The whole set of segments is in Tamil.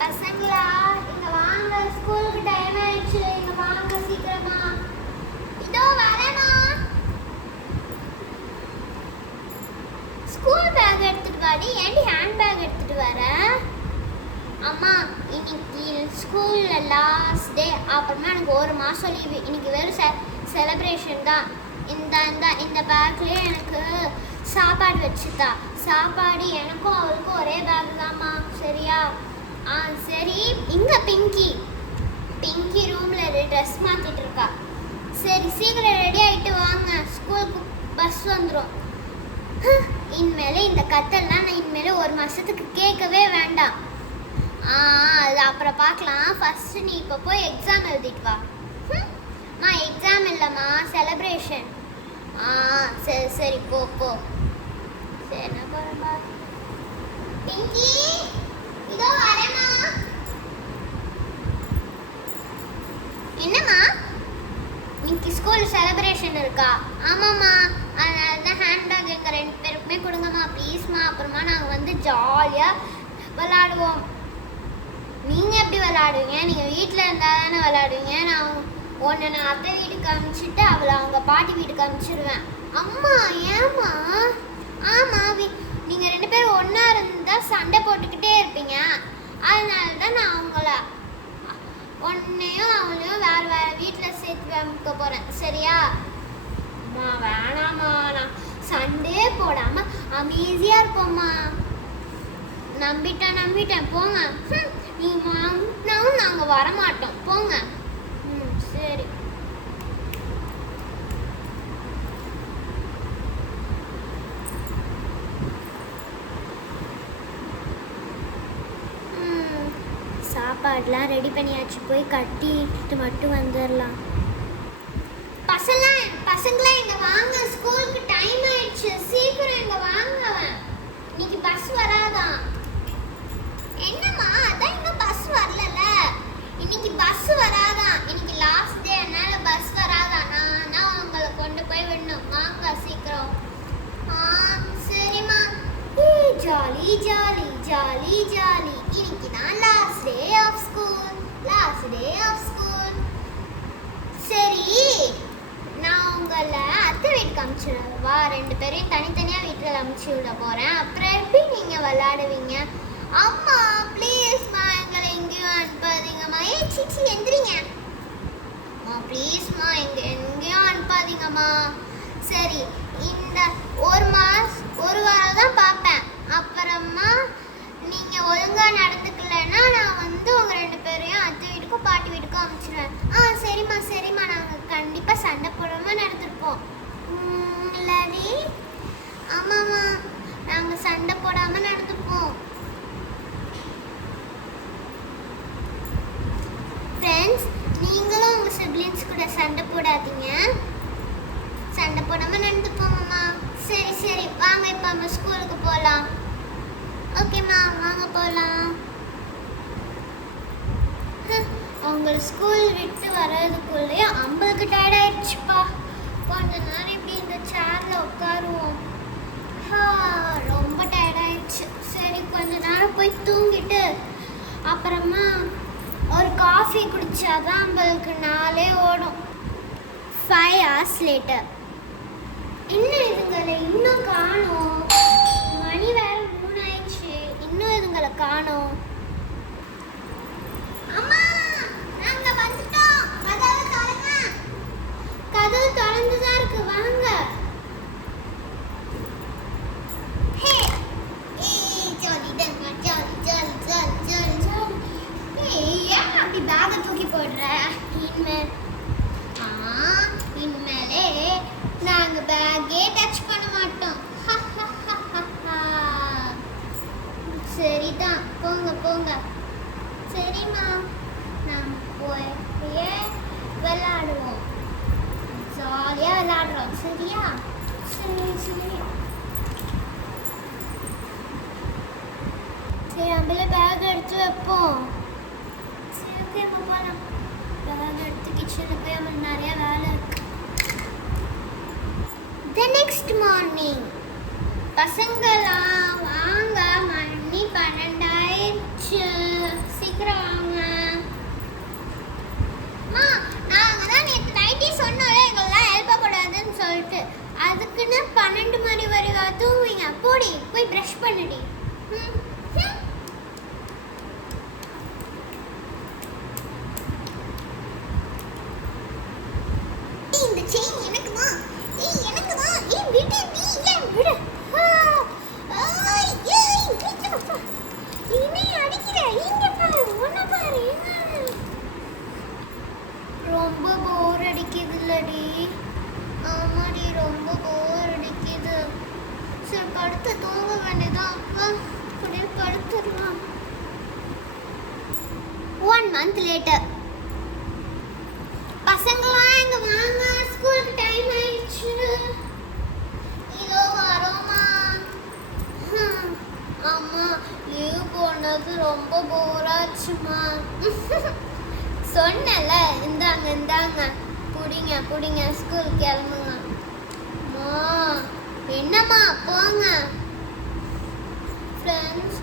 பசங்களா இங்க வாங்க, ஸ்கூலுக்கு டைம் ஆயிடுச்சு. இங்க வாங்க சீக்கிரமா. இதோ வரேனா. ஸ்கூல் பேக் எடுத்துட்டு வாடி. ஏன்டி ஹேண்ட் பேக் எடுத்துட்டு வர? அம்மா இன்னைக்கு ஸ்கூல்ல லாஸ்ட் டே, அப்புறமா எனக்கு ஒரு மாசம் லீவு. இன்னைக்கு வெறும் செலிப்ரேஷன் தான். இந்த பேக்லயே எனக்கு சாப்பாடு வச்சுதா. சாப்பாடு எனக்கும் அவளுக்கும் ஒரே பேக் தான்மா, சரியா? சரி. இங்க பிங்கி ரூம்ல ட்ரெஸ் மாத்திட்டு இருக்கா. சரி சீக்கிரம் ரெடி ஆயிட்டு வாங்க, ஸ்கூலுக்கு பஸ் வந்துடும். இனிமேல இந்த கத்தெல்லாம் நான் இனிமேல ஒரு மாசத்துக்கு கேட்கவே வேண்டாம். அது அப்புறம் பார்க்கலாம். ஃபர்ஸ்ட் நீ இப்போ போய் எக்ஸாம் எழுதிட்டு வா. எக்ஸாம் இல்லைம்மா, செலிப்ரேஷன். சரி சரி, போ போ. சரி நான் போறேன்பா. பிங்கி இதோ வரேம்மா. என்னம்மா இன்னைக்கு ஸ்கூல் செலிப்ரேஷன் இருக்கா? ஆமாம்மா, அதனால தான் ஹேண்ட்பேக் எங்கள் 2 பேருக்குமே கொடுங்கம்மா ப்ளீஸ்மா. அப்புறமா நாங்கள் வந்து ஜாலியாக விளாடுவோம். நீங்கள் எப்படி விளாடுவீங்க? நீங்கள் வீட்டில் இருந்தால் தானே விளாடுவீங்க. நான் அத்தை வீட்டுக்கு அனுப்பிச்சிட்டு அவளை அவங்க பாட்டி வீட்டுக்கு அனுப்பிச்சிடுவேன். அம்மா ஏம்மா? ஆமாம், நீங்கள் 2 பேரும் ஒன்றா இருந்தால் சண்டை போட்டுக்கிட்டே இருப்பீங்க. அதனால தான் நான் அவங்கள உன்னையும் அவளையும் வேறு வேறு வீட்டில் சேர்த்து வைக்க போகிறேன், சரியா? அம்மா வேணாம்மா, நான் சண்டே போடாமல் அமைதியாக இருப்போம்மா. நம்பிட்டேன் போங்க. நீ வாங்கினாவும் நாங்கள் வரமாட்டோம், போங்க. சரி. சாப்பாடுலாம் ரெடி பண்ணியாச்சு, போய் கட்டிட்டு மட்டும் வந்துடலாம். பசங்களா இங்க வாங்க, ஸ்கூலுக்கு டைம் ஆயிடுச்சு. சீக்கிரம் இங்க வாங்க. இன்னைக்கு பஸ் வராதான். என்னம்மா? அதான் இன்னும் பஸ் வரலல. இன்னைக்கு பஸ் வராதான். இன்னைக்கு லாஸ்ட் டே, அதனால பஸ் வராதான். நான் தான் உங்களை கொண்டு போய் விடணும். வாங்க சீக்கிரம். சரிம்மா. Jolly jolly jolly jolly. இன்னைக்கு தான் லாஸ்ட் டே ஆஃப் ஸ்கூல். சரி, நான் உங்களை அத்தை வீட்டுக்கு அனுப்பிச்சிடுவா. 2 பேரையும் தனித்தனியாக வீட்டில் அனுப்பிச்சி விட போகிறேன். அப்புறம் எப்படி நீங்கள் விளாடுவீங்க? அம்மா ப்ளீஸ்மா, எங்களை எங்கேயும் அனுப்பாதீங்கம்மா. சிச்சி எந்திரிங்க. ப்ளீஸ்மா, எங்கேயும் அனுப்பாதீங்கம்மா. சரி, இந்த ஒரு வாரம் தான் பார்ப்பேன். அப்புறமா நீங்கள் ஒழுங்காக நடந்துக்கலைன்னா நான் வந்து உங்கள் 2 பேரையும் அத்தை வீட்டுக்கும் பாட்டி வீட்டுக்கும் அனுப்பிச்சிடுவேன். சரிம்மா, நாங்கள் கண்டிப்பாக சண்டை போடாமல் நடந்துருப்போம். இல்லாடி? ஆமாம்மா, நாங்கள் சண்டை போடாமல் நடந்துப்போம். ஃப்ரெண்ட்ஸ், நீங்களும் உங்கள் சிப்லிங்ஸ் கூட சண்டை போடாதீங்க. சண்டை போடாமல் நடந்துப்போம்மா. சரி, வாங்க இப்போ நம்ம ஸ்கூலுக்கு போகலாம். ஓகேம்மா, வாங்க போகலாம். அவங்கள ஸ்கூல் விட்டு வர்றதுக்குள்ளேயே 50க்கு டயர்ட் ஆயிடுச்சுப்பா. கொஞ்ச நேரம் இப்படி இந்த சேரில் உட்காருவோம். ரொம்ப டயர்ட் ஆயிடுச்சு. சரி, கொஞ்ச நேரம் போய் தூங்கிட்டு அப்புறமா ஒரு காஃபி குடிச்சாதான் நம்மளுக்கு நாளே ஓடும். 5 hours later. என்ன இதுங்களை இன்னும் காணோம்? மணி வேற 3 ஆயிடுச்சு, இன்னும் இதுங்களை காணோம். அம்மா, நாங்க வந்துட்டோம். கதவு திறங்க. கதவு திறந்துதான் இருக்கு, வாங்க. அப்படி பேக தூக்கி போடுற. இனிமேலே நாங்க பேக்கே டச் பண்ண மாட்டோம். சரிதான், போங்க. சரிம்மா, நாம் போய் விளையாடுவோம். ஜாலியா விளையாடுறோம், சரியா? சரி, நம்மள பேக் எடுத்து வைப்போம். போகலாம். பேக் எடுத்து கிச்சனில் போய் நம்மளுக்கு நிறைய வேலை இருக்கு. The next morning. பசங்களா வாங்க, மணி 12 ஆயிடுச்சு. படுத்து தூங்க வேண்டியதான். அப்படியே படுத்துடலாம். 1 month later. பசங்களாம் இங்க வாங்க, ஸ்கூலுக்கு டைம் ஆயிடுச்சு. இதோ வரோமா. அம்மா லீவ் போனது ரொம்ப போராச்சுமா. சொன்னல, இந்தாங்க இந்தாங்க புடிங்க புடிங்க, ஸ்கூல் கிளம்புங்க. என்னம்மா போங்க. ஃப்ரெண்ட்ஸ்,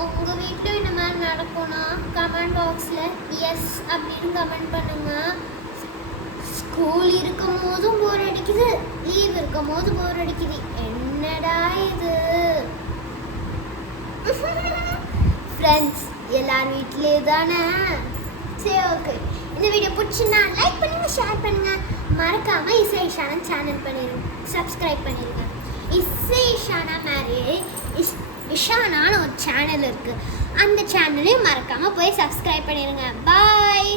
உங்க வீட்டில் இந்த மாதிரி நடக்கும்னா கமெண்ட் பாக்ஸில் எஸ் அப்படின்னு கமெண்ட் பண்ணுங்க. ஸ்கூல் இருக்கும் போதும் போர் அடிக்குது, லீவ் இருக்கும் போது போர் அடிக்குது. என்னடா இது? ஃப்ரெண்ட்ஸ், எல்லார் வீட்லேயே தானே. சரி, ஓகே. இந்த வீடியோ பிடிச்சிருந்தா லைக் பண்ணுங்க, ஷேர் பண்ணுங்க. மறக்காம இசை ஷானா சேனல் பண்ணிடுங்க, சப்ஸ்கிரைப் பண்ணிடுங்க. இசை ஷானா மாதிரி இஷானான்னு ஒரு சேனல் இருக்கு. அந்த சேனலையும் மறக்காம போய் சப்ஸ்கிரைப் பண்ணிடுங்க. பாய்.